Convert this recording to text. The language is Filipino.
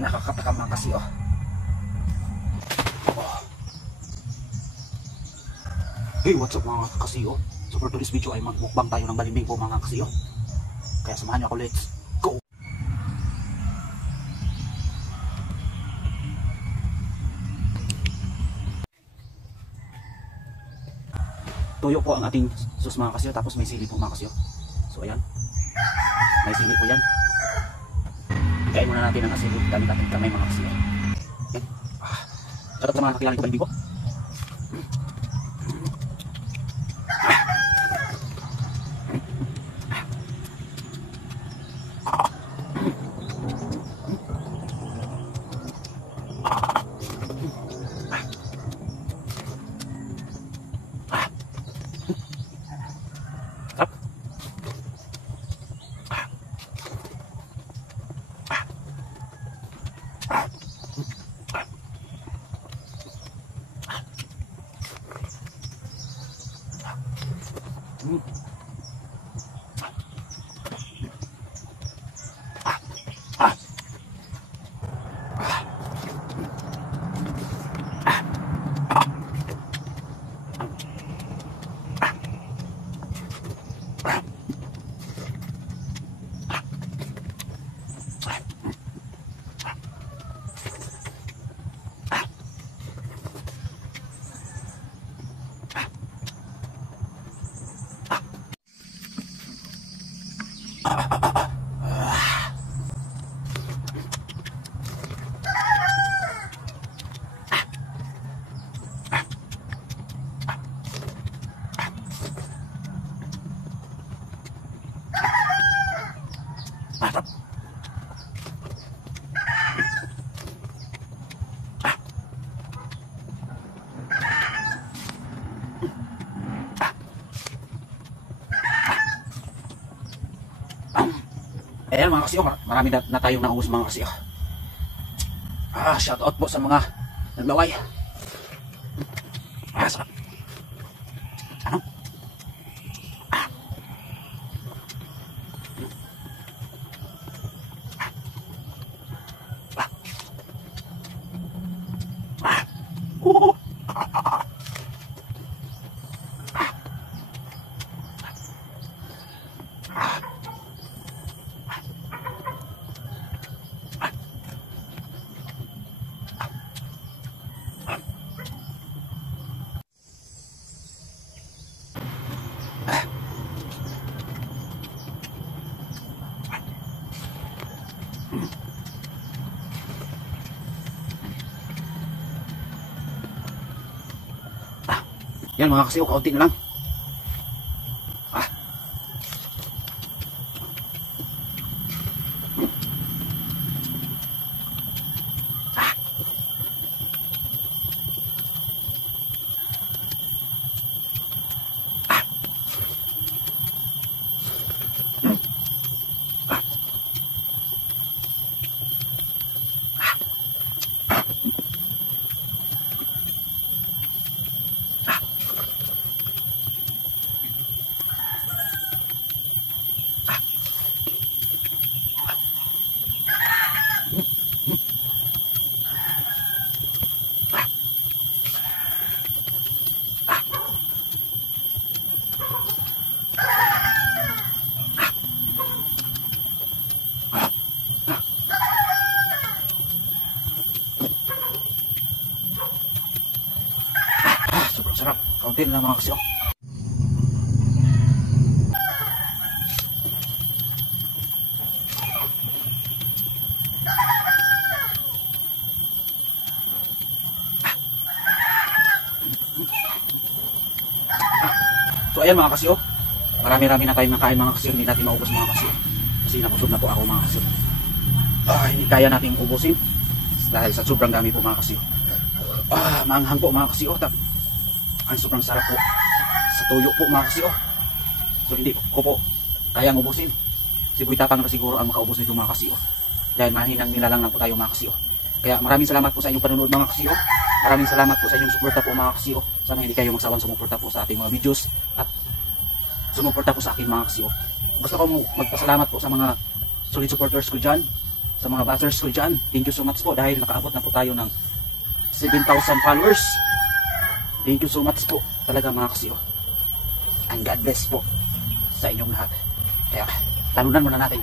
Nakakatakam mga kasi oh. Hey, what's up mga kasi oh. So for today's video ay magmukbang tayo ng balimbing po mga kasi oh. Kaya samahan niyo ako, let's go. Tuyo po ang ating sus mga kasi oh. Tapos may sili po mga kasi oh. So ayan, may sili po yan. Kain muna natin ang asin gamit natin kamay mga kasi oh. Yan. Sarap sa mga nakilanin ko balimbing ko. Ayan mga kasi oh, marami na tayong naubos mga kasi oh. Shout out po sa mga naglaway. Sarap. Ano? Yan mga kasi, kaunti na lang. Sobrang sarap. Kaunti na lang mga kasi oh. So ayan mga kasi oh. Marami-rami na tayong nakain mga kasi. Hindi natin maubos mga kasi. Kasi nabusog na po ako mga kasi. Hindi kaya nating ubusin dahil sa sobrang dami po mga kasi. Manghang po mga kasi oh. Ang sobrang sarap po sa tuyo po mga kasi oh. So hindi ko po kayang ubusin. Si Boy Tapang na siguro ang makaubos nito mga kasi oh. Dahil mahinang nilalang lang po tayo mga kasi oh. Kaya maraming salamat po sa inyong panonood mga kasi oh. Maraming salamat po sa inyong suporta po mga kasi oh. Sana hindi kayo magsawang sumuporta po sa ating mga videos at sumuporta po sa akin mga kasi oh. Gusto ko magpasalamat po sa mga solid supporters ko dyan. sa mga bashers ko dyan. Thank you so much po dahil nakaabot na po tayo ng 7,000 followers. Thank you so much po talaga mga kasiyo. And God bless po sa inyong lahat. Kaya, talunan muna natin.